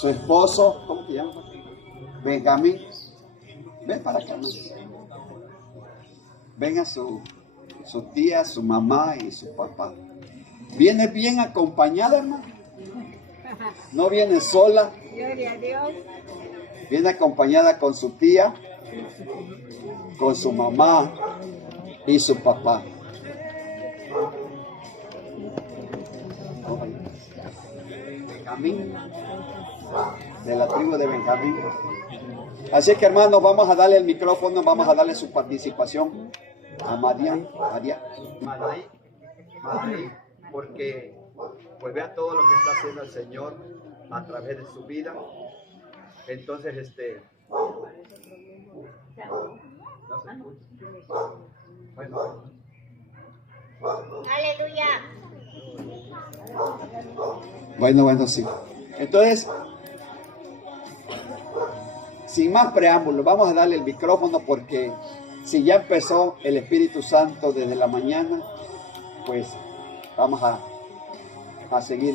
su esposo, ¿cómo se llama? Benjamín. Ven para acá, ¿no? Venga su tía, su mamá y su papá. Viene bien acompañada, hermano. No viene sola. Gloria a Dios. Viene acompañada con su tía, con su mamá y su papá. Benjamín, de la tribu de Benjamín. Así que, hermanos, vamos a darle el micrófono, vamos a darle su participación a María, porque pues vea todo lo que está haciendo el Señor a través de su vida. Entonces, no se escucha. Bueno. Aleluya. Bueno, sí. Entonces, sin más preámbulos, vamos a darle el micrófono porque si ya empezó el Espíritu Santo desde la mañana, pues vamos a seguir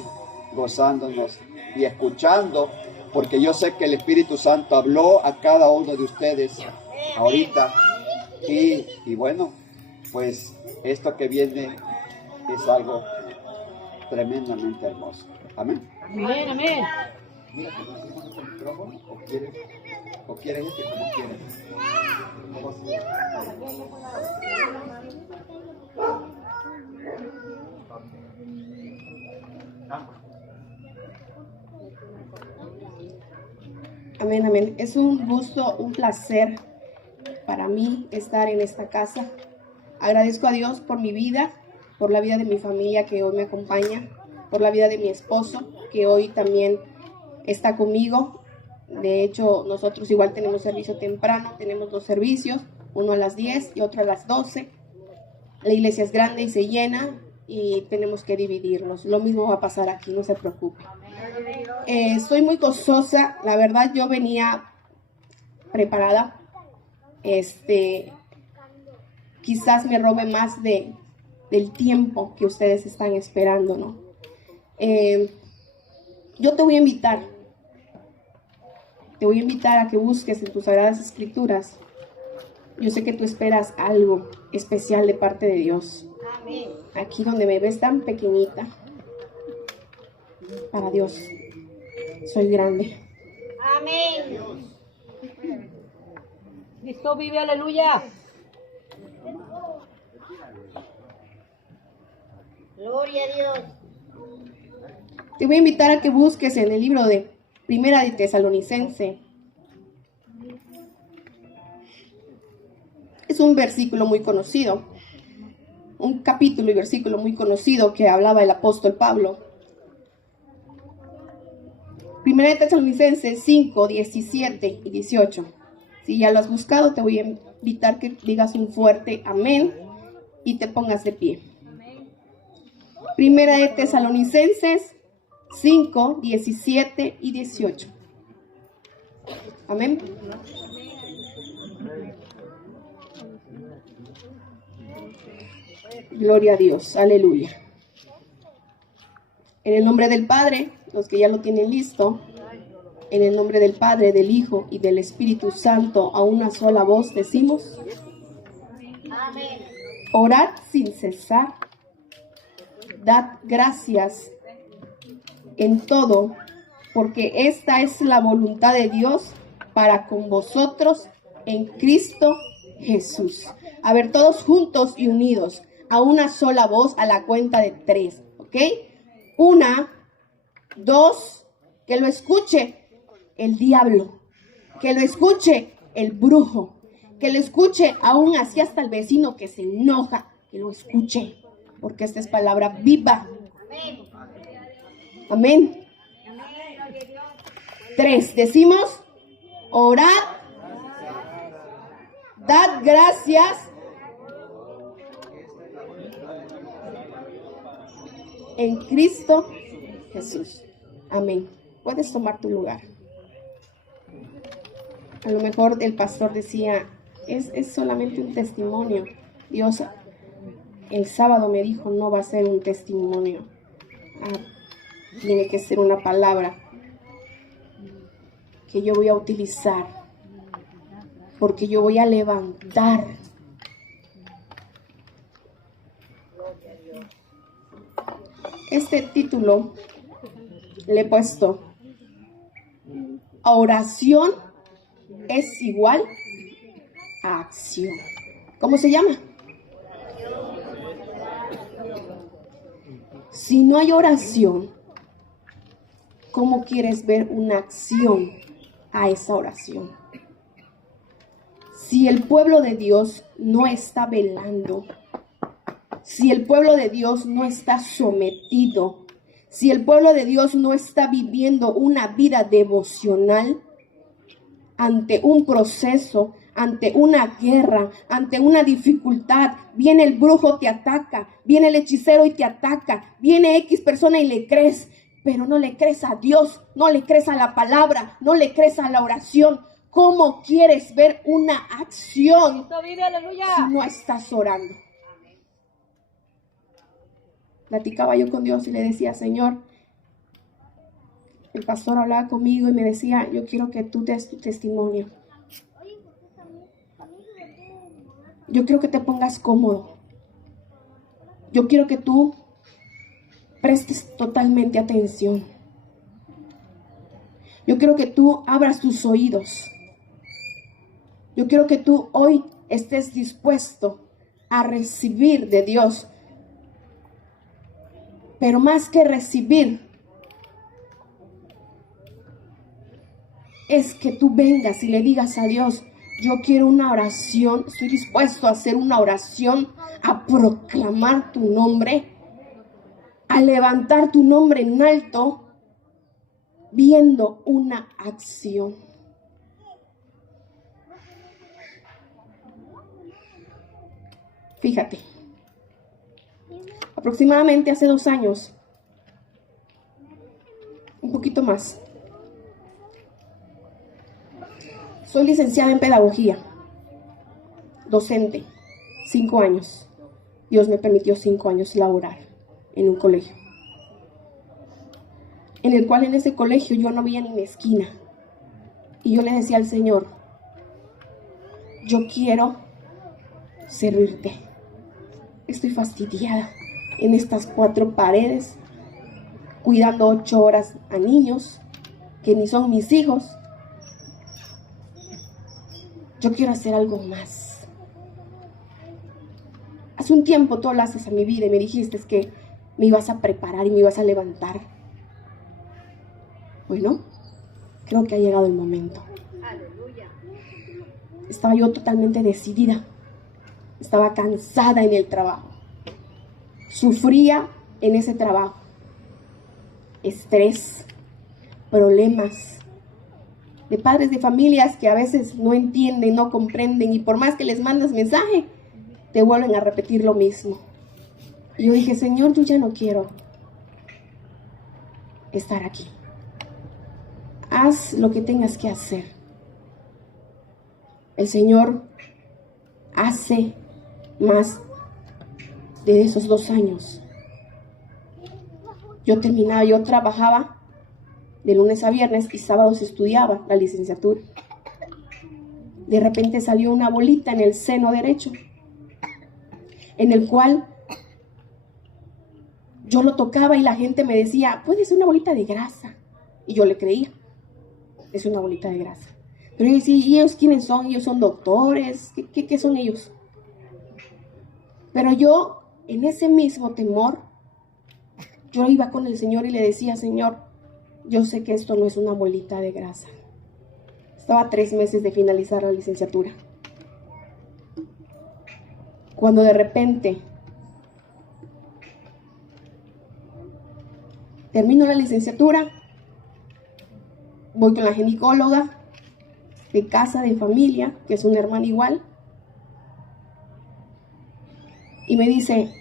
gozándonos y escuchando, porque yo sé que el Espíritu Santo habló a cada uno de ustedes ahorita y bueno, pues esto que viene es algo tremendamente hermoso. Amén. Amén, amén. Mira, ¿tenemos el micrófono o quieren este como quieren? ¿Cómo se Amén, amén. Es un gusto, un placer para mí estar en esta casa. Agradezco a Dios por mi vida, por la vida de mi familia que hoy me acompaña, por la vida de mi esposo que hoy también está conmigo. De hecho, nosotros igual tenemos servicio temprano, tenemos 2 servicios, uno a las 10 y otro a las 12. La iglesia es grande y se llena y tenemos que dividirnos. Lo mismo va a pasar aquí, no se preocupe. Estoy muy gozosa, la verdad yo venía preparada. Quizás me robe más del tiempo que ustedes están esperando, ¿no? Yo te voy a invitar a que busques en tus sagradas escrituras. Yo sé que tú esperas algo especial de parte de Dios. Amén. Aquí donde me ves tan pequeñita, para Dios soy grande. Amén. Cristo vive, aleluya. Gloria a Dios. Te voy a invitar a que busques en el libro de Primera de Tesalonicense. Es un versículo muy conocido, un capítulo y versículo muy conocido que hablaba el apóstol Pablo. Primera de Tesalonicenses 5, 17 y 18. Si ya lo has buscado, te voy a invitar que digas un fuerte amén y te pongas de pie. Primera de Tesalonicenses 5, 17 y 18. Amén. Gloria a Dios, aleluya. En el nombre del Padre, los que ya lo tienen listo, en el nombre del Padre, del Hijo y del Espíritu Santo, a una sola voz decimos: Amén. orad sin cesar, dad gracias en todo, porque esta es la voluntad de Dios para con vosotros en Cristo Jesús. A ver, todos juntos y unidos, a una sola voz, a la cuenta de 3, ¿ok? 1, 2, que lo escuche el diablo, que lo escuche el brujo, que lo escuche aún así hasta el vecino que se enoja, que lo escuche, porque esta es palabra viva. Amén. 3, decimos: orad, dad gracias en Cristo Jesús. Amén. Puedes tomar tu lugar. A lo mejor el pastor decía, es solamente un testimonio. Dios el sábado me dijo, no va a ser un testimonio. Tiene que ser una palabra. que yo voy a utilizar, porque yo voy a levantar. Este título le he puesto: oración es igual a acción. ¿Cómo se llama? Si no hay oración, ¿cómo quieres ver una acción a esa oración? Si el pueblo de Dios no está velando, si el pueblo de Dios no está sometido, si el pueblo de Dios no está viviendo una vida devocional ante un proceso, ante una guerra, ante una dificultad, viene el brujo, te ataca, viene el hechicero y te ataca, viene X persona y le crees, pero no le crees a Dios, no le crees a la palabra, no le crees a la oración. ¿Cómo quieres ver una acción si no estás orando? Platicaba yo con Dios y le decía: Señor, el pastor hablaba conmigo y me decía: yo quiero que tú des tu testimonio. Yo quiero que te pongas cómodo. Yo quiero que tú prestes totalmente atención. Yo quiero que tú abras tus oídos. Yo quiero que tú hoy estés dispuesto a recibir de Dios. Pero más que recibir, es que tú vengas y le digas a Dios: yo quiero una oración, estoy dispuesto a hacer una oración, a proclamar tu nombre, a levantar tu nombre en alto, viendo una acción. Fíjate, aproximadamente hace 2 años, un poquito más, soy licenciada en pedagogía, docente, 5 años. Dios me permitió 5 años laborar en un colegio, en el cual en ese colegio yo no veía ni mi esquina. Y yo le decía al Señor: yo quiero servirte. Estoy fastidiada en estas 4 paredes, cuidando 8 horas a niños que ni son mis hijos. Yo quiero hacer algo más. Hace un tiempo tú hablaste a mi vida y me dijiste que me ibas a preparar y me ibas a levantar. Bueno, creo que ha llegado el momento. Estaba yo totalmente decidida. Estaba cansada en el trabajo. Sufría en ese trabajo. Estrés, problemas de padres de familias que a veces no entienden, no comprenden, y por más que les mandas mensaje, te vuelven a repetir lo mismo. Y yo dije: Señor, yo ya no quiero estar aquí. Haz lo que tengas que hacer. El Señor hace más de esos 2 años. Yo trabajaba de lunes a viernes y sábados estudiaba la licenciatura. De repente salió una bolita en el seno derecho, en el cual yo lo tocaba y la gente me decía: puede ser una bolita de grasa. Y yo le creía: es una bolita de grasa. Pero yo decía: ¿y ellos quiénes son? ¿Ellos son doctores? ¿Qué son ellos? Pero yo, en ese mismo temor, yo iba con el Señor y le decía: Señor, yo sé que esto no es una bolita de grasa. Estaba a 3 meses de finalizar la licenciatura, cuando de repente termino la licenciatura, voy con la ginecóloga de casa, de familia, que es una hermana igual, y me dice: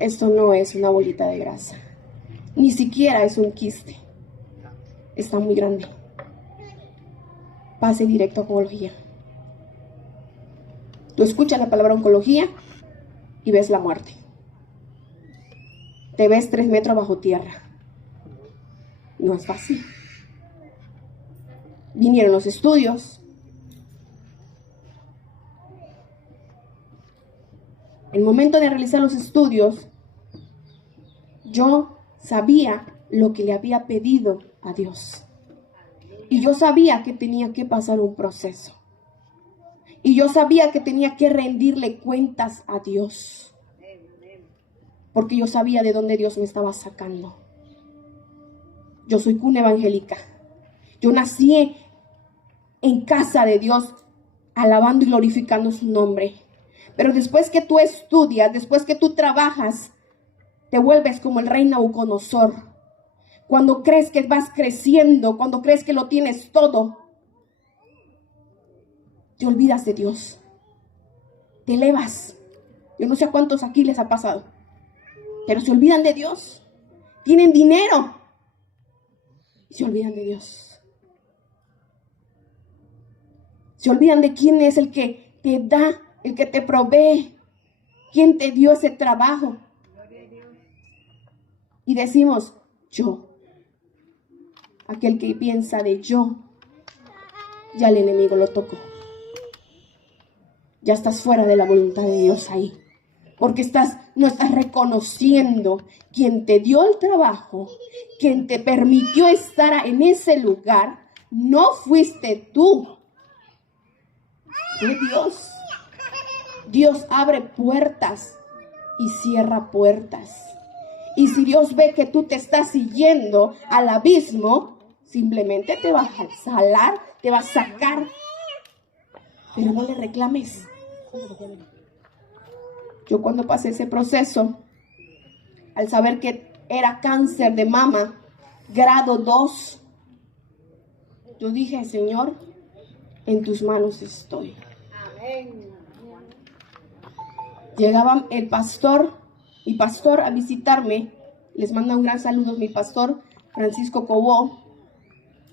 esto no es una bolita de grasa, ni siquiera es un quiste, está muy grande, pase directo a oncología. Tú escuchas la palabra oncología y ves la muerte. Te ves 3 metros bajo tierra. No es fácil. Vinieron los estudios. El momento de realizar los estudios, yo sabía lo que le había pedido a Dios. Y yo sabía que tenía que pasar un proceso. Y yo sabía que tenía que rendirle cuentas a Dios. Porque yo sabía de dónde Dios me estaba sacando. Yo soy cuna evangélica. Yo nací en casa de Dios, alabando y glorificando su nombre. Pero después que tú estudias, después que tú trabajas, te vuelves como el rey Nabucodonosor. Cuando crees que vas creciendo, cuando crees que lo tienes todo, te olvidas de Dios. Te elevas. Yo no sé a cuántos aquí les ha pasado, pero se olvidan de Dios. Tienen dinero y se olvidan de Dios. Se olvidan de quién es el que te da, el que te provee, quién te dio ese trabajo. Y decimos, yo. Aquel que piensa de yo, ya el enemigo lo tocó. Ya estás fuera de la voluntad de Dios ahí. Porque no estás reconociendo quien te dio el trabajo, quien te permitió estar en ese lugar. No fuiste tú. Fue Dios. Dios abre puertas y cierra puertas. Y si Dios ve que tú te estás siguiendo al abismo, simplemente te va a jalar, te va a sacar. Pero no le reclames. Yo cuando pasé ese proceso, al saber que era cáncer de mama, grado 2, yo dije, Señor, en tus manos estoy. Amén. Llegaba el pastor, mi pastor, a visitarme. Les manda un gran saludo mi pastor Francisco Cobó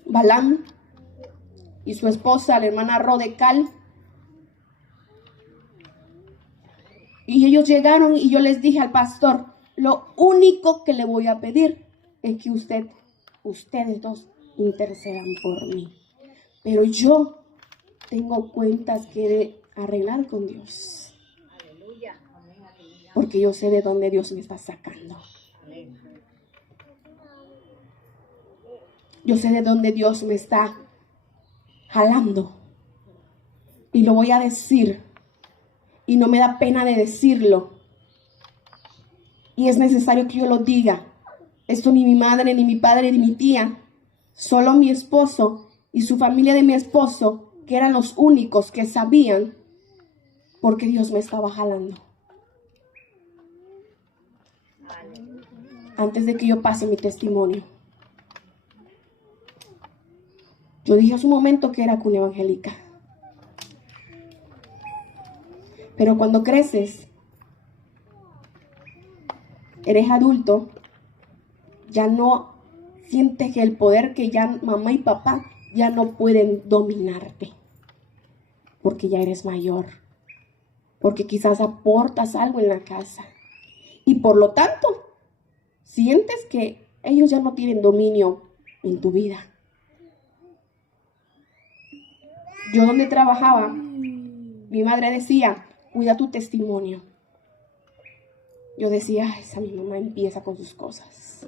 Balam y su esposa, la hermana Rodecal. Y ellos llegaron y yo les dije al pastor, lo único que le voy a pedir es que ustedes dos intercedan por mí. Pero yo tengo cuentas que arreglar con Dios. Aleluya. Porque yo sé de dónde Dios me está sacando. Yo sé de dónde Dios me está jalando. Y lo voy a decir. Y no me da pena de decirlo. Y es necesario que yo lo diga. Esto ni mi madre, ni mi padre, ni mi tía. Solo mi esposo y su familia de mi esposo, que eran los únicos que sabían porque Dios me estaba jalando. Antes de que yo pase mi testimonio. Yo dije hace un momento que era cuna evangélica. Pero cuando creces, eres adulto, ya no sientes que el poder que ya mamá y papá ya no pueden dominarte. Porque ya eres mayor. Porque quizás aportas algo en la casa. Y por lo tanto, sientes que ellos ya no tienen dominio en tu vida. Yo donde trabajaba, mi madre decía, cuida tu testimonio. Yo decía, esa mi mamá empieza con sus cosas.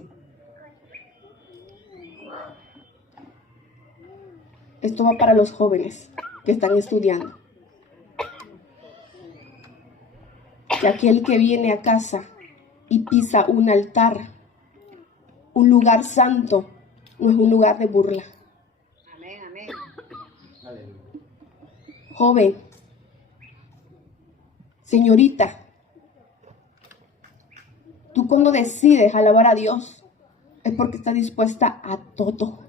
Esto va para los jóvenes que están estudiando. Que aquel que viene a casa y pisa un altar, un lugar santo, no es un lugar de burla. Amén, amén. Joven, señorita, tú cuando decides alabar a Dios es porque estás dispuesta a todo.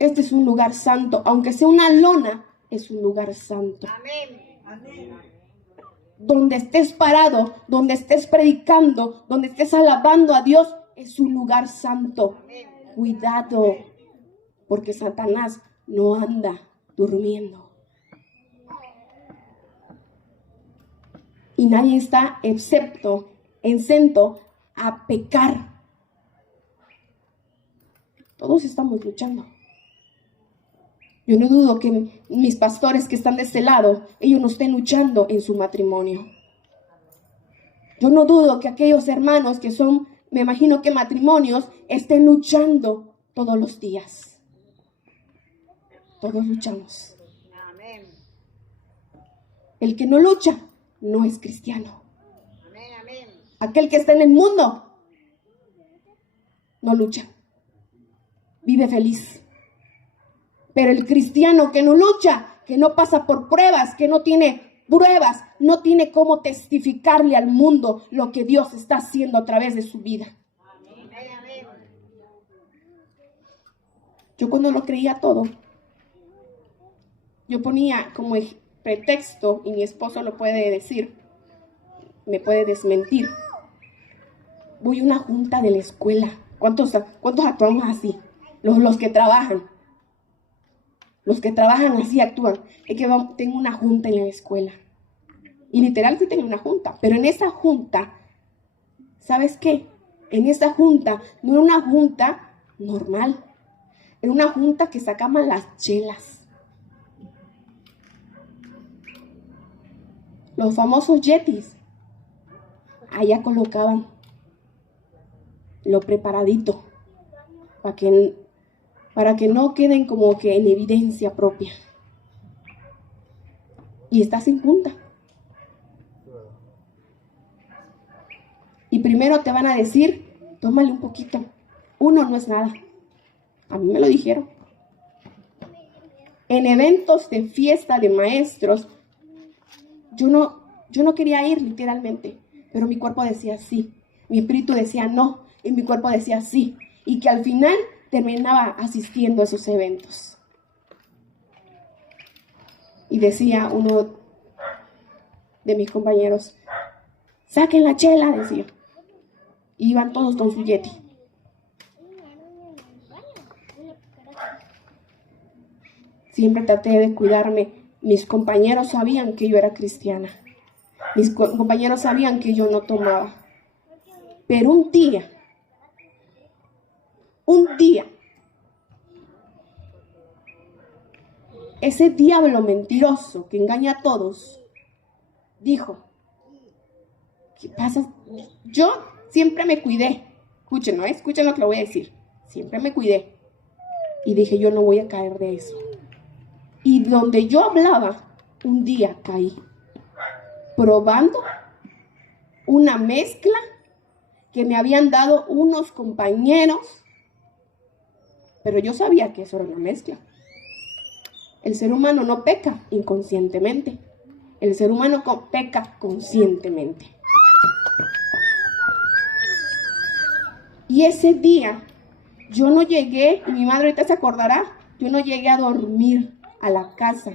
Este es un lugar santo, aunque sea una lona, es un lugar santo. Amén. Amén. Donde estés parado, donde estés predicando, donde estés alabando a Dios, es un lugar santo. Cuidado, porque Satanás no anda durmiendo. Y nadie está exento a pecar. Todos estamos luchando. Yo no dudo que mis pastores que están de este lado, ellos no estén luchando en su matrimonio. Yo no dudo que aquellos hermanos que son, me imagino que matrimonios, estén luchando todos los días. Todos luchamos. Amén. El que no lucha no es cristiano. Amén, amén. Aquel que está en el mundo no lucha. Vive feliz. Pero el cristiano que no lucha, que no pasa por pruebas, que no tiene pruebas, no tiene cómo testificarle al mundo lo que Dios está haciendo a través de su vida. Amén, amén. Yo cuando lo creía todo, yo ponía como pretexto, y mi esposo lo puede decir, me puede desmentir. Voy a una junta de la escuela. ¿Cuántos actuamos así? Los que trabajan. Los que trabajan así actúan. Es que tengo una junta en la escuela. Y literal sí tengo una junta. Pero en esa junta, ¿sabes qué? En esa junta no era una junta normal. Era una junta que sacaban las chelas. Los famosos yetis. Allá colocaban lo preparadito para que no queden como que en evidencia propia. Y está sin junta. Y primero te van a decir, tómale un poquito. Uno no es nada. A mí me lo dijeron. En eventos de fiesta de maestros, yo no quería ir literalmente, pero mi cuerpo decía sí. Mi espíritu decía no, y mi cuerpo decía sí. Y que al final terminaba asistiendo a esos eventos. Y decía uno de mis compañeros, saquen la chela, decía. Y iban todos con su yeti. Siempre traté de cuidarme. Mis compañeros sabían que yo era cristiana. Mis compañeros sabían que yo no tomaba. Pero un día, ese diablo mentiroso que engaña a todos, dijo, ¿qué pasa? Yo siempre me cuidé. Escuchen, ¿no? Escuchen lo que le voy a decir. Siempre me cuidé. Y dije, yo no voy a caer de eso. Y donde yo hablaba, un día caí, probando una mezcla que me habían dado unos compañeros, pero yo sabía que eso era una mezcla. El ser humano no peca inconscientemente, el ser humano peca conscientemente. Y ese día yo no llegué, y mi madre ahorita se acordará, yo no llegué a dormir a la casa.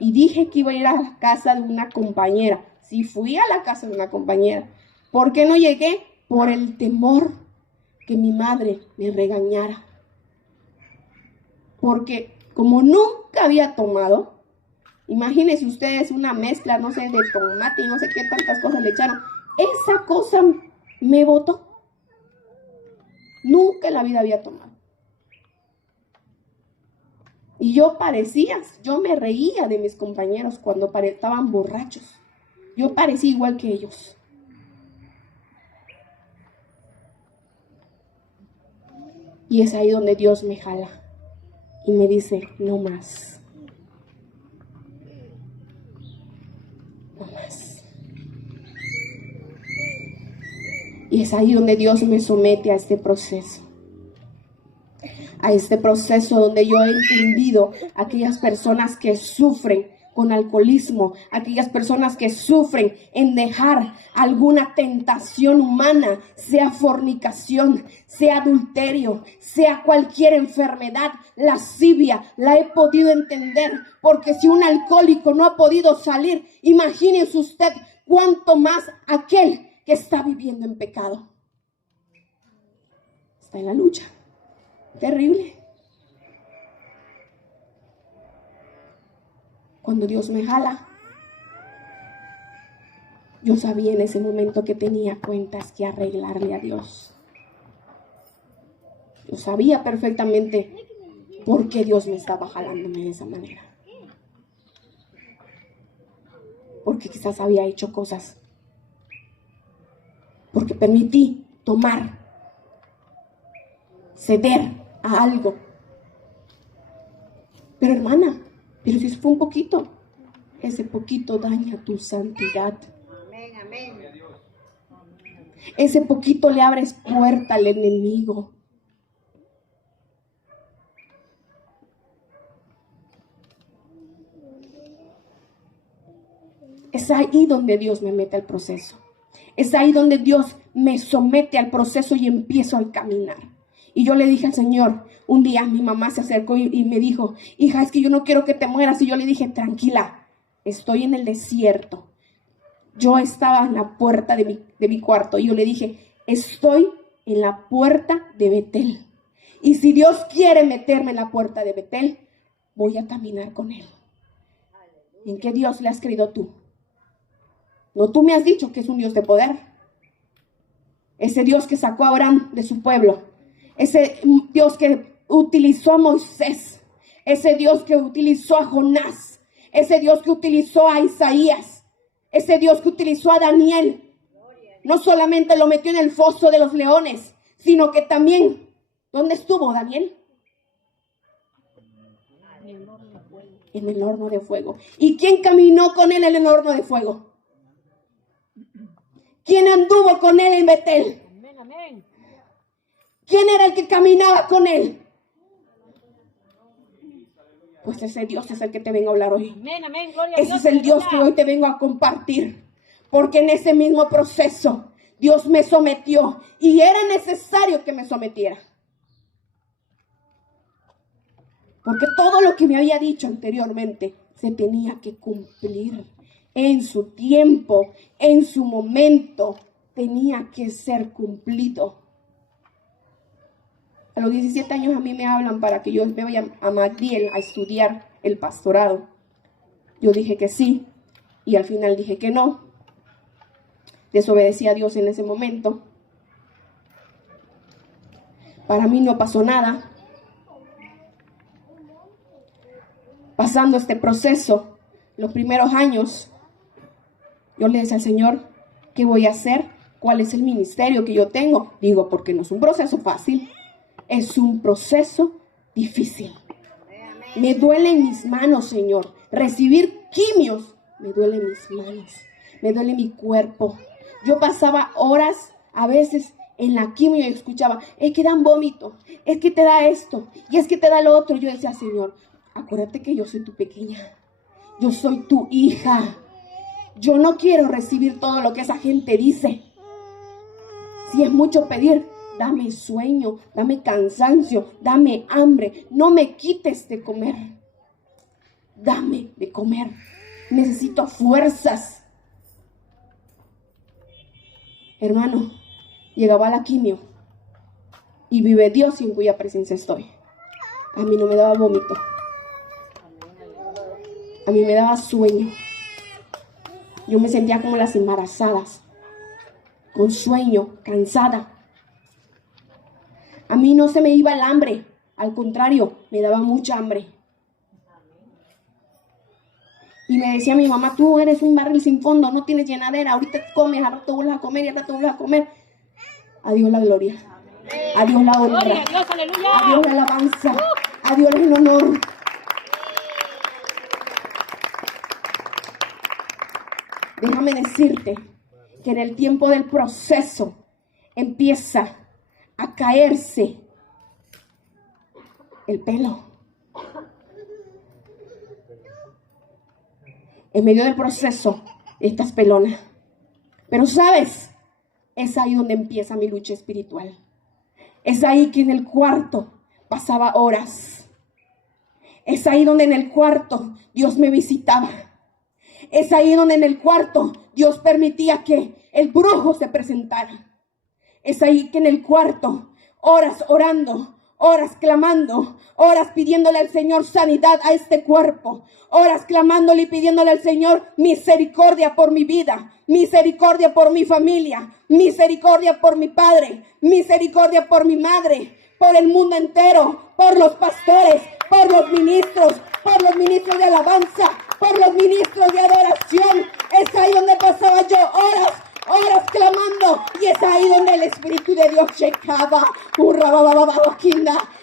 Y dije que iba a ir a la casa de una compañera. Sí, fui a la casa de una compañera. ¿Por qué no llegué? Por el temor que mi madre me regañara. Porque como nunca había tomado, imagínense ustedes una mezcla, no sé, de tomate y no sé qué tantas cosas le echaron. Esa cosa me botó. Nunca en la vida había tomado. Y yo me reía de mis compañeros cuando estaban borrachos. Yo parecía igual que ellos. Y es ahí donde Dios me jala y me dice, no más. No más. Y es ahí donde Dios me somete a este proceso. A este proceso donde yo he entendido a aquellas personas que sufren con alcoholismo, aquellas personas que sufren en dejar alguna tentación humana, sea fornicación, sea adulterio, sea cualquier enfermedad, lascivia, la he podido entender, porque si un alcohólico no ha podido salir, imagínense usted cuánto más aquel que está viviendo en pecado. Está en la lucha. Terrible. Cuando Dios me jala, yo sabía en ese momento que tenía cuentas que arreglarle a Dios. Yo sabía perfectamente por qué Dios me estaba jalándome de esa manera. Porque quizás había hecho cosas. Porque permití tomar, ceder a algo. Pero hermana, pero si eso fue un poquito, ese poquito daña tu santidad. Amén, amén. Ese poquito le abres puerta al enemigo. Es ahí donde Dios me mete al proceso. Es ahí donde Dios me somete al proceso y empiezo a caminar. Y yo le dije al Señor, un día mi mamá se acercó y me dijo, hija, es que yo no quiero que te mueras. Y yo le dije, tranquila, estoy en el desierto. Yo estaba en la puerta de mi cuarto y yo le dije, estoy en la puerta de Betel. Y si Dios quiere meterme en la puerta de Betel, voy a caminar con Él. ¿En qué Dios le has creído tú? No, tú me has dicho que es un Dios de poder. Ese Dios que sacó a Abraham de su pueblo. Ese Dios que utilizó a Moisés. Ese Dios que utilizó a Jonás. Ese Dios que utilizó a Isaías. Ese Dios que utilizó a Daniel. No solamente lo metió en el foso de los leones, sino que también, ¿dónde estuvo Daniel? En el horno de fuego. ¿Y quién caminó con él en el horno de fuego? ¿Quién anduvo con él en Betel? Amén, amén. ¿Quién era el que caminaba con él? Pues ese Dios es el que te vengo a hablar hoy. Amén, amén. Gloria a Ese Dios. es el Dios que hoy te vengo a compartir. Porque en ese mismo proceso Dios me sometió y era necesario que me sometiera. Porque todo lo que me había dicho anteriormente se tenía que cumplir. En su tiempo, en su momento, tenía que ser cumplido. A los 17 años a mí me hablan para que yo me vaya a McGill a estudiar el pastorado. Yo dije que sí y al final dije que no. Desobedecí a Dios en ese momento. Para mí no pasó nada. Pasando este proceso, los primeros años, yo le decía al Señor, ¿qué voy a hacer? ¿Cuál es el ministerio que yo tengo? Digo, porque no es un proceso fácil, es un proceso difícil. Me duelen mis manos, Señor. Recibir quimios, me duelen mis manos, me duele mi cuerpo. Yo pasaba horas a veces en la quimio y escuchaba, es que dan vómito, es que te da esto, y es que te da lo otro. Yo decía, Señor, acuérdate que yo soy tu pequeña, yo soy tu hija. Yo no quiero recibir todo lo que esa gente dice. Si es mucho pedir, dame sueño, dame cansancio, dame hambre. No me quites de comer. Dame de comer. Necesito fuerzas. Hermano, llegaba la quimio y vive Dios en cuya presencia estoy. A mí no me daba vómito. A mí me daba sueño. Yo me sentía como las embarazadas, con sueño, cansada. A mí no se me iba el hambre, al contrario, me daba mucha hambre. Y me decía mi mamá, tú eres un barril sin fondo, no tienes llenadera, ahorita comes, al rato vuelves a comer y al rato vuelves a comer. A Dios la gloria, a Dios la honra, Gloria a Dios, aleluya. a Dios la alabanza, a Dios el honor. Déjame decirte que en el tiempo del proceso empieza a caerse el pelo. En medio del proceso estás pelona. Pero sabes, es ahí donde empieza mi lucha espiritual. Es ahí que en el cuarto pasaba horas. Es ahí donde en el cuarto Dios me visitaba. Es ahí donde en el cuarto Dios permitía que el brujo se presentara. Es ahí que en el cuarto, horas orando, horas clamando, horas pidiéndole al Señor sanidad a este cuerpo, horas clamándole y pidiéndole al Señor misericordia por mi vida, misericordia por mi familia, misericordia por mi padre, misericordia por mi madre. por el mundo entero, por los pastores, por los ministros de alabanza, por los ministros de adoración. Es ahí donde pasaba yo horas clamando, y es ahí donde el Espíritu de Dios llegaba.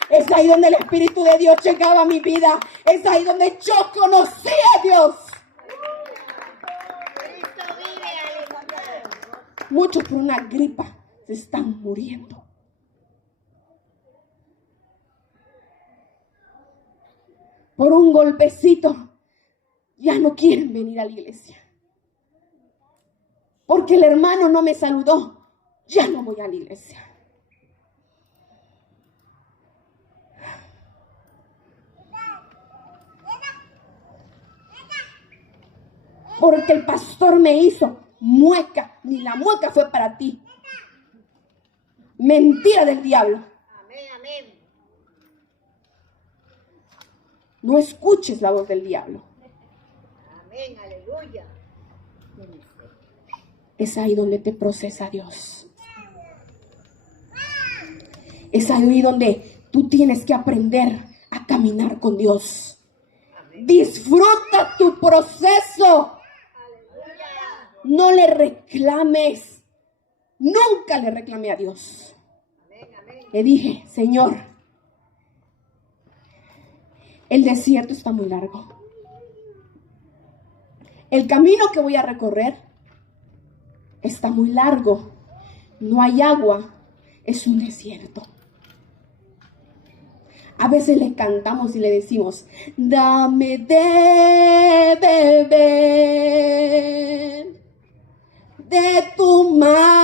Es ahí donde el Espíritu de Dios llegaba a mi vida. Es ahí donde yo conocí a Dios. Cristo vive, aleluya. Muchos por una gripa se están muriendo. Por un golpecito ya no quieren venir a la iglesia. Porque el hermano no me saludó, ya no voy a la iglesia. Porque el pastor me hizo mueca, ni la mueca fue para ti. Mentira del diablo. Amén, amén. No escuches la voz del diablo. Amén, aleluya. Es ahí donde te procesa Dios. Es ahí donde tú tienes que aprender a caminar con Dios. Disfruta tu proceso. No le reclames. Nunca le reclamé a Dios. Le dije, Señor, el desierto está muy largo. El camino que voy a recorrer está muy largo. No hay agua. Es un desierto. A veces le cantamos y le decimos, dame de beber de tu manantial.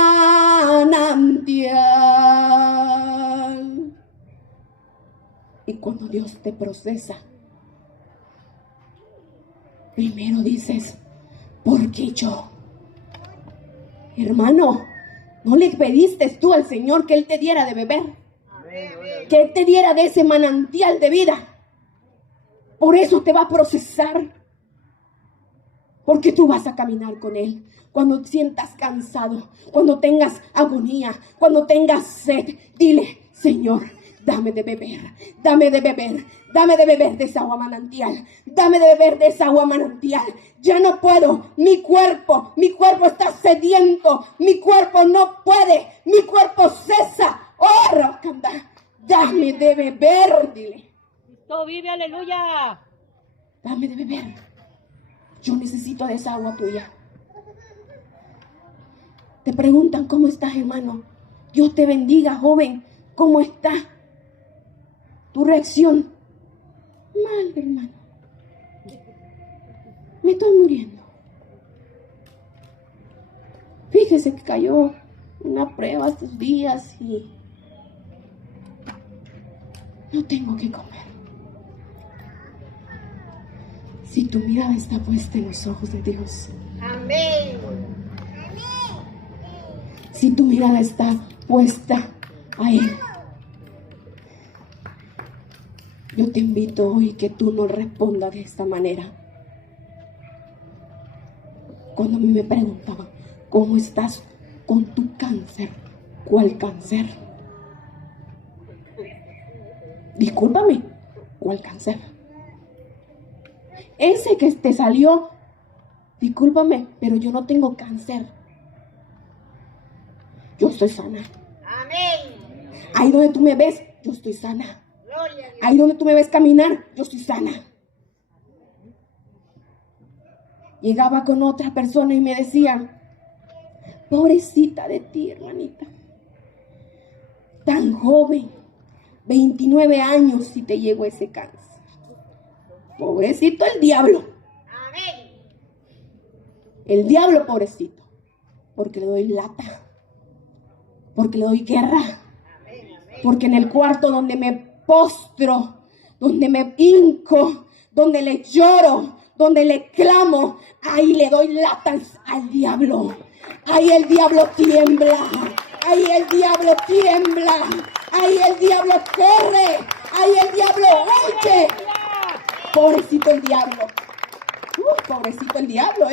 Y cuando Dios te procesa, primero dices, ¿por qué yo? Hermano, ¿no le pediste tú al Señor que Él te diera de beber? Que Él te diera de ese manantial de vida. Por eso te va a procesar. Porque tú vas a caminar con Él. Cuando te sientas cansado, cuando tengas agonía, cuando tengas sed, dile, Señor, dame de beber, dame de beber, dame de beber de esa agua manantial, dame de beber de esa agua manantial. Ya no puedo, mi cuerpo está sediento, mi cuerpo no puede, mi cuerpo cesa. Oh, Racanda, dame de beber, dile. Cristo vive, aleluya. Dame de beber. Yo necesito de esa agua tuya. Te preguntan, ¿cómo estás, hermano? Dios te bendiga, joven. ¿Cómo estás? Tu reacción. Mal, hermano. Me estoy muriendo. Fíjese que cayó una prueba estos días y no tengo que comer. Si tu mirada está puesta en los ojos de Dios. Amén. Si tu mirada está puesta a Él. Yo te invito hoy que tú no respondas de esta manera. Cuando a mí me preguntaban, ¿cómo estás con tu cáncer? ¿Cuál cáncer? Discúlpame, ¿cuál cáncer? Ese que te salió, discúlpame, pero yo no tengo cáncer. Yo estoy sana. Amén. Ahí donde tú me ves, yo estoy sana. Gloria a Dios. Ahí donde tú me ves caminar, yo estoy sana. Llegaba con otras personas y me decían, pobrecita de ti, hermanita. Tan joven, 29 años y te llegó ese cáncer. Pobrecito el diablo. Amén. El diablo, pobrecito. Porque le doy lata. Porque le doy guerra. Porque en el cuarto donde me postro, donde me hinco, donde le lloro, donde le clamo, ahí le doy latas al diablo. Ahí el diablo tiembla. Ahí el diablo tiembla. Ahí el diablo corre. Ahí el diablo huye. Pobrecito el diablo. Pobrecito el diablo,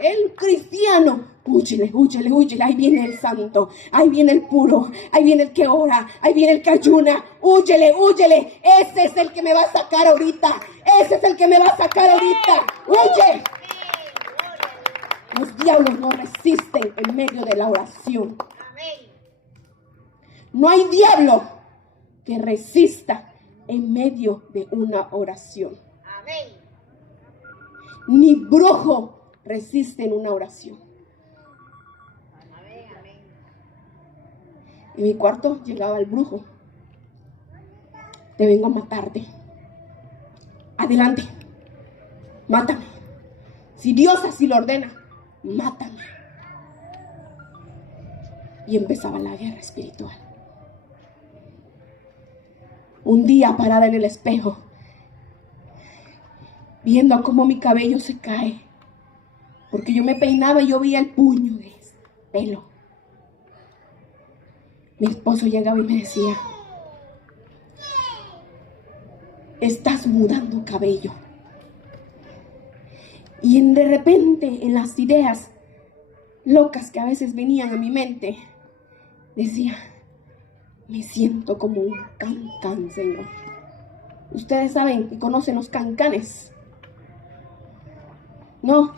el cristiano, húyele, húyele, húyele, ahí viene el santo, ahí viene el puro, ahí viene el que ora, ahí viene el que ayuna, húyele, húyele, ese es el que me va a sacar ahorita, ese es el que me va a sacar ahorita, huye. Los diablos no resisten en medio de la oración. Amén. No hay diablo que resista en medio de una oración. Amén. Ni brujo resiste en una oración. Amén. Amén. En mi cuarto llegaba el brujo. Te vengo a matarte. Adelante. Mátame. Si Dios así lo ordena, mátame. Y empezaba la guerra espiritual. Un día parada en el espejo, viendo cómo mi cabello se cae, porque yo me peinaba y yo veía el puño de pelo. Mi esposo llegaba y me decía: estás mudando cabello. Y de repente, en las ideas locas que a veces venían a mi mente, decía: me siento como un cancán, Señor. Ustedes saben y conocen los cancanes, ¿no?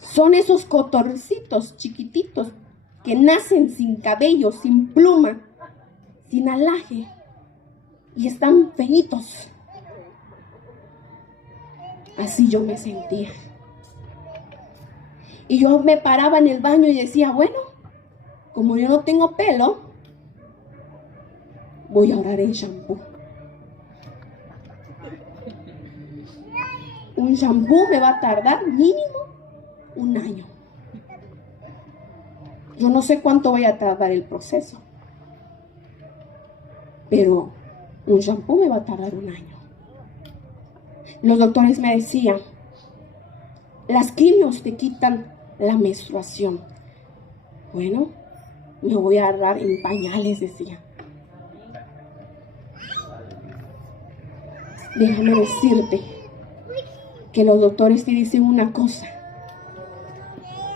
Son esos cotorcitos chiquititos que nacen sin cabello, sin pluma, sin alaje, y están feitos. Así yo me sentía. Y yo me paraba en el baño y decía: bueno, como yo no tengo pelo, voy a orar en shampoo. Un shampoo me va a tardar mínimo 1 año. Yo no sé cuánto vaya a tardar el proceso, pero un shampoo me va a tardar 1 año. Los doctores me decían: las quimios te quitan la menstruación. Bueno, me voy a agarrar en pañales, decía. Déjame decirte que los doctores te dicen una cosa,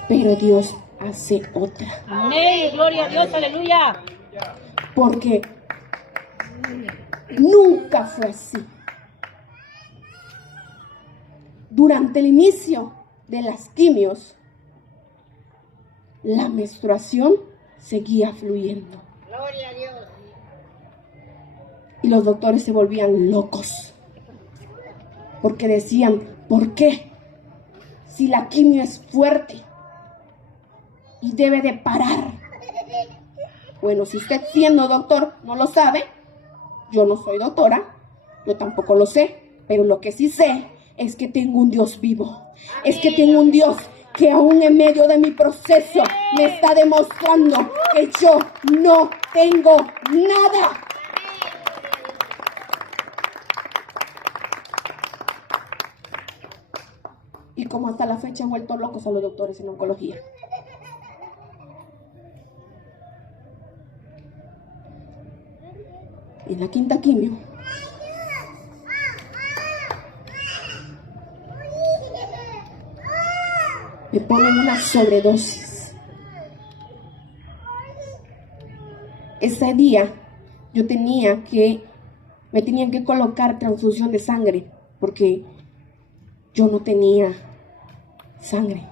pero Dios hace otra. Amén, gloria a Dios, aleluya. Porque nunca fue así. Durante el inicio de las quimios, la menstruación seguía fluyendo. Gloria a Dios. Y los doctores se volvían locos. Porque decían: ¿por qué? Si la quimio es fuerte y debe de parar. Bueno, si usted siendo doctor no lo sabe, yo no soy doctora, yo tampoco lo sé, pero lo que sí sé es que tengo un Dios vivo. Es que tengo un Dios que aún en medio de mi proceso me está demostrando que yo no tengo nada. Y como hasta la fecha han vuelto locos a los doctores en oncología. En la 5ª quimio, me ponen una sobredosis. Ese día me tenían que colocar transfusión de sangre porque yo no tenía sangre.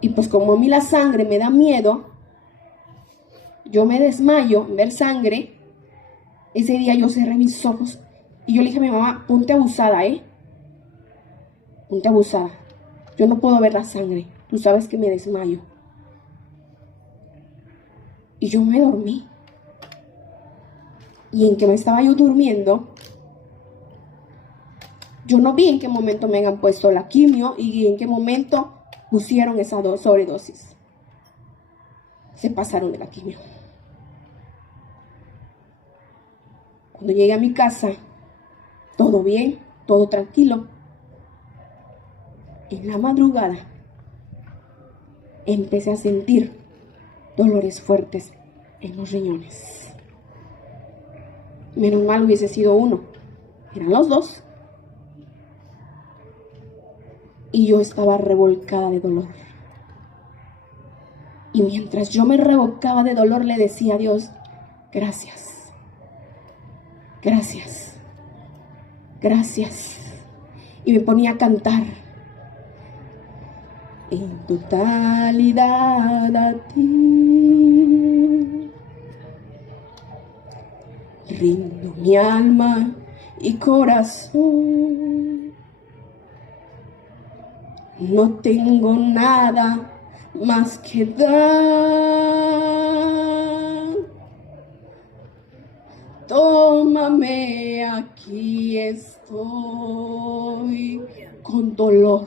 Y pues como a mí la sangre me da miedo, yo me desmayo en ver sangre. Ese día yo cerré mis ojos y yo le dije a mi mamá: ponte abusada, ponte abusada. Yo no puedo ver la sangre, tú sabes que me desmayo. Y yo me dormí. Y en que me estaba yo durmiendo, yo no vi en qué momento me habían puesto la quimio y en qué momento pusieron esa sobredosis. Se pasaron de la quimio. Cuando llegué a mi casa, todo bien, todo tranquilo. En la madrugada empecé a sentir dolores fuertes en los riñones. Menos mal hubiese sido uno, eran los 2. y yo estaba revolcada de dolor. Y mientras yo me revolcaba de dolor, le decía a Dios, gracias, gracias, gracias. Y me ponía a cantar. En totalidad a ti rindo mi alma y corazón. No tengo nada más que dar. Tómame, aquí estoy con dolor.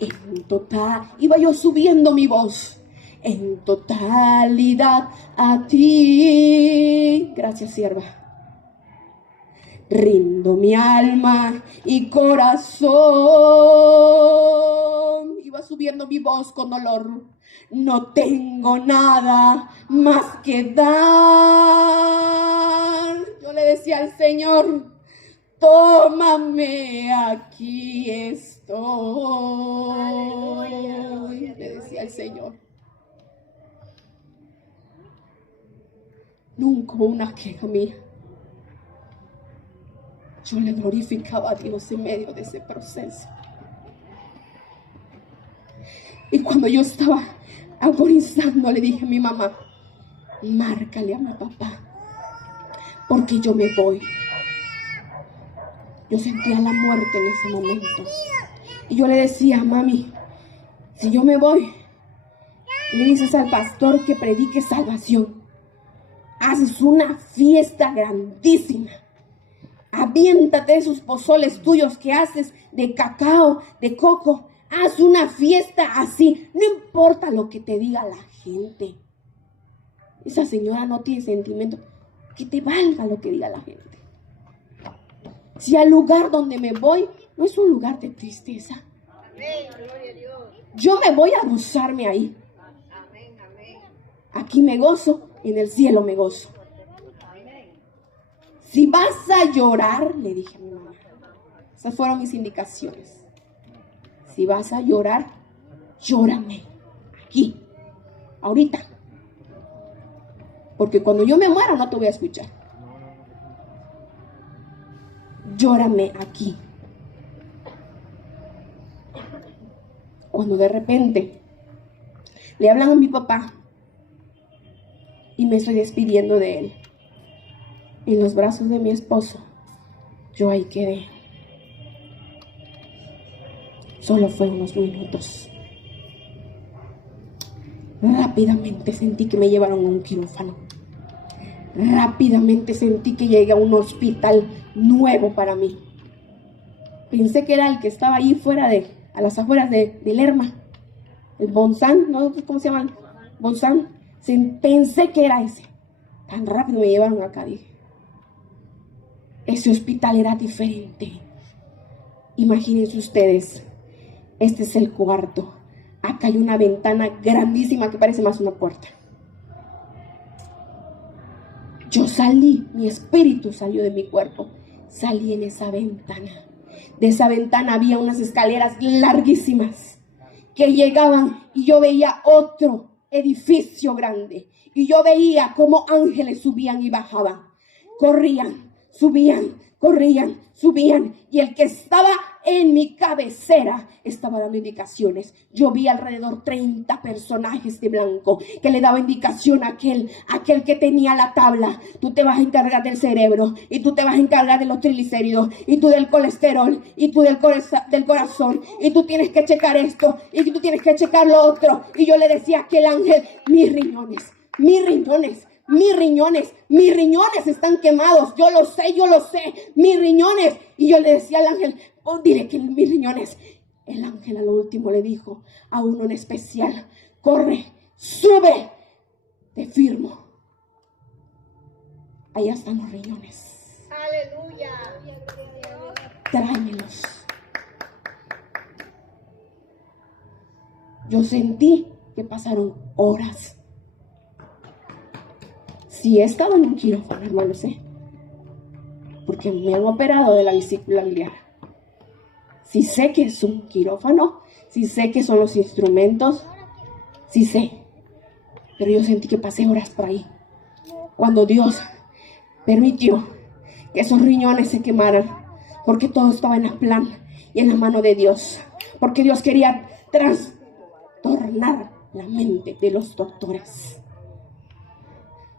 En total, iba yo subiendo mi voz. En totalidad a ti. Gracias, sierva. Rindo mi alma y corazón. Iba subiendo mi voz con dolor. No tengo nada más que dar. Yo le decía al Señor, tómame, aquí estoy. Le decía al Señor. Nunca hubo una queja mía. Yo le glorificaba a Dios en medio de ese proceso. Y cuando yo estaba agonizando, le dije a mi mamá, márcale a mi papá, porque yo me voy. Yo sentía la muerte en ese momento. Y yo le decía, mami, si yo me voy, le dices al pastor que predique salvación. Haces una fiesta grandísima. Aviéntate esos pozoles tuyos que haces de cacao, de coco. Haz una fiesta así. No importa lo que te diga la gente. Esa señora no tiene sentimiento. Que te valga lo que diga la gente. Si al lugar donde me voy no es un lugar de tristeza. Amén, gloria a Dios. Yo me voy a gozarme ahí. Amén, amén. Aquí me gozo, en el cielo me gozo. Si vas a llorar, le dije a mi mamá. Esas fueron mis indicaciones. Si vas a llorar, llórame. Aquí, ahorita. Porque cuando yo me muera no te voy a escuchar. Llórame aquí. Cuando de repente le hablan a mi papá y me estoy despidiendo de él, en los brazos de mi esposo, yo ahí quedé. Solo fue unos minutos. Rápidamente sentí que me llevaron a un quirófano. Rápidamente sentí que llegué a un hospital nuevo para mí. Pensé que era el que estaba ahí a las afueras de Lerma. El Bonsan, ¿no? ¿Cómo se llama? Bonsan. Pensé que era ese. Tan rápido me llevaron acá, dije. Ese hospital era diferente. Imagínense ustedes. Este es el cuarto. Acá hay una ventana grandísima que parece más una puerta. Yo salí, mi espíritu salió de mi cuerpo. Salí en esa ventana. De esa ventana había unas escaleras larguísimas que llegaban y yo veía otro edificio grande. Y yo veía cómo ángeles subían y bajaban. Corrían, subían, corrían, subían. Y el que estaba en mi cabecera estaba dando indicaciones. Yo vi alrededor 30 personajes de blanco que le daba indicación a aquel que tenía la tabla. Tú te vas a encargar del cerebro, y tú te vas a encargar de los triglicéridos, y tú del colesterol, y tú del corazón, y tú tienes que checar esto, y tú tienes que checar lo otro. Y yo le decía a aquel ángel, mis riñones, mis riñones, mis riñones, mis riñones están quemados, yo lo sé, mis riñones. Y yo le decía al ángel, oh, dile que mis riñones. El ángel a lo último le dijo a uno en especial, corre, sube, te firmo. Allá están los riñones. Aleluya. Tráemelos. Yo sentí que pasaron horas. Si he estado en un quirófano, no lo sé, porque me han operado de la vesícula biliar. Sí sé que es un quirófano, sí sé que son los instrumentos, sí sé. Pero yo sentí que pasé horas por ahí. Cuando Dios permitió que esos riñones se quemaran, porque todo estaba en el plan y en la mano de Dios. Porque Dios quería trastornar la mente de los doctores.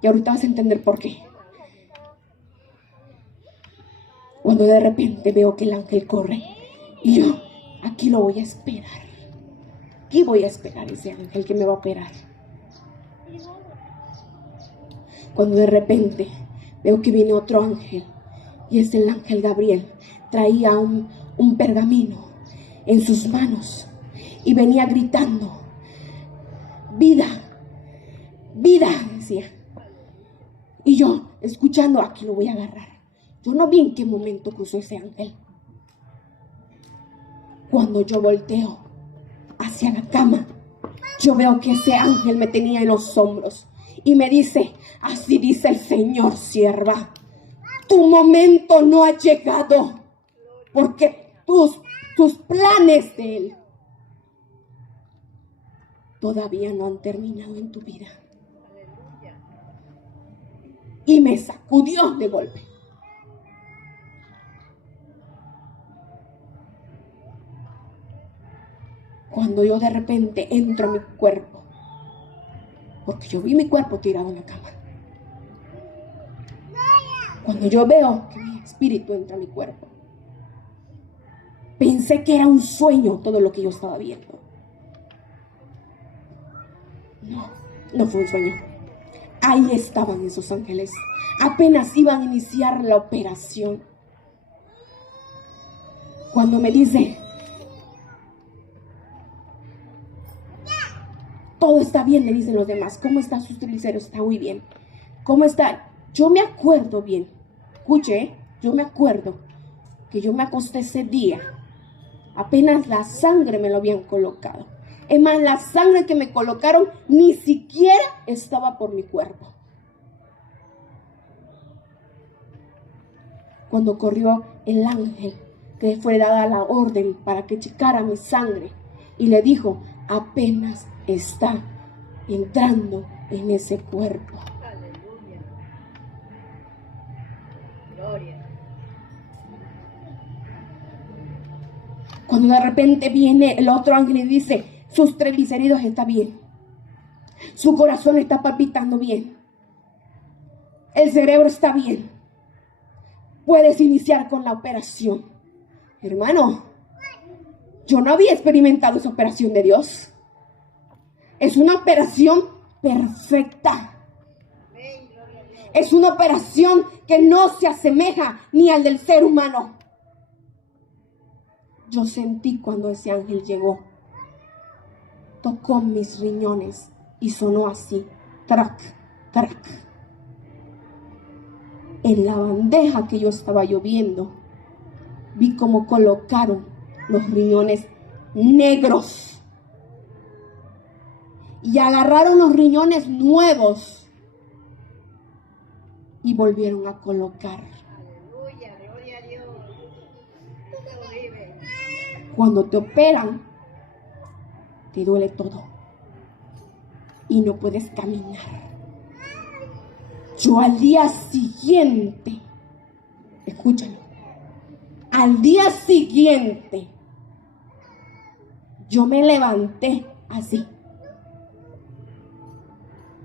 Y ahorita vas a entender por qué. Cuando de repente veo que el ángel corre y yo aquí lo voy a esperar. Aquí voy a esperar ese ángel que me va a operar. Cuando de repente veo que viene otro ángel y es el ángel Gabriel. Traía un pergamino en sus manos y venía gritando: vida, vida, decía. Y yo, escuchando, aquí lo voy a agarrar. Yo no vi en qué momento cruzó ese ángel. Cuando yo volteo hacia la cama, yo veo que ese ángel me tenía en los hombros y me dice: así dice el Señor, sierva, tu momento no ha llegado, porque tus planes de Él todavía no han terminado en tu vida. Y me sacudió de golpe. Cuando yo de repente entro a mi cuerpo, porque yo vi mi cuerpo tirado en la cama. Cuando yo veo que mi espíritu entra a mi cuerpo, pensé que era un sueño todo lo que yo estaba viendo. No fue un sueño. Ahí estaban esos ángeles. Apenas iban a iniciar la operación. Cuando me dice: todo está bien, le dicen los demás. ¿Cómo está su triglicéridos? Está muy bien. ¿Cómo está? Yo me acuerdo bien. Escuche, yo me acuerdo que yo me acosté ese día. Apenas la sangre me lo habían colocado. Es más, la sangre que me colocaron ni siquiera estaba por mi cuerpo. Cuando corrió el ángel, que fue dada la orden para que checara mi sangre, y le dijo: apenas está entrando en ese cuerpo. Aleluya. Gloria. Cuando de repente viene el otro ángel y dice: sus triglicéridos están bien, su corazón está palpitando bien, el cerebro está bien, puedes iniciar con la operación. Hermano, yo no había experimentado esa operación de Dios. Es una operación perfecta. Es una operación que no se asemeja ni al del ser humano. Yo sentí cuando ese ángel llegó, tocó mis riñones y sonó así: trac, trac. En la bandeja que yo estaba viendo, vi cómo colocaron los riñones negros y agarraron los riñones nuevos y volvieron a colocar. Aleluya, gloria a Dios. Cristo vive. Cuando te operan, te duele todo y no puedes caminar. Yo al día siguiente, escúchalo, al día siguiente, yo me levanté así.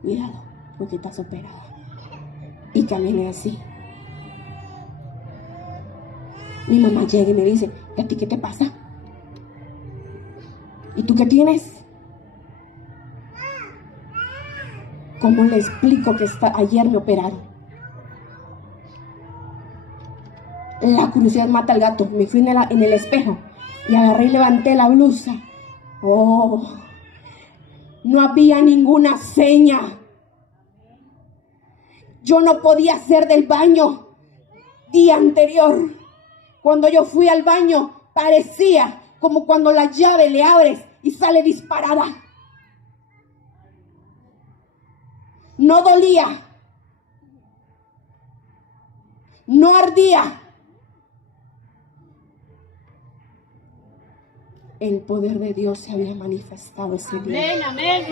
Cuidado, porque estás operada. Y caminé así. Mi mamá llega y me dice: ¿y a ti qué te pasa? ¿Y tú qué tienes? ¿Cómo le explico que ayer me operaron? La curiosidad mata al gato. Me fui en el espejo y agarré y levanté la blusa. Oh, no había ninguna seña. Yo no podía hacer del baño. Día anterior, cuando yo fui al baño, parecía como cuando la llave le abres y sale disparada. No dolía, no ardía. el poder de Dios se había manifestado ese día. Amén, amén.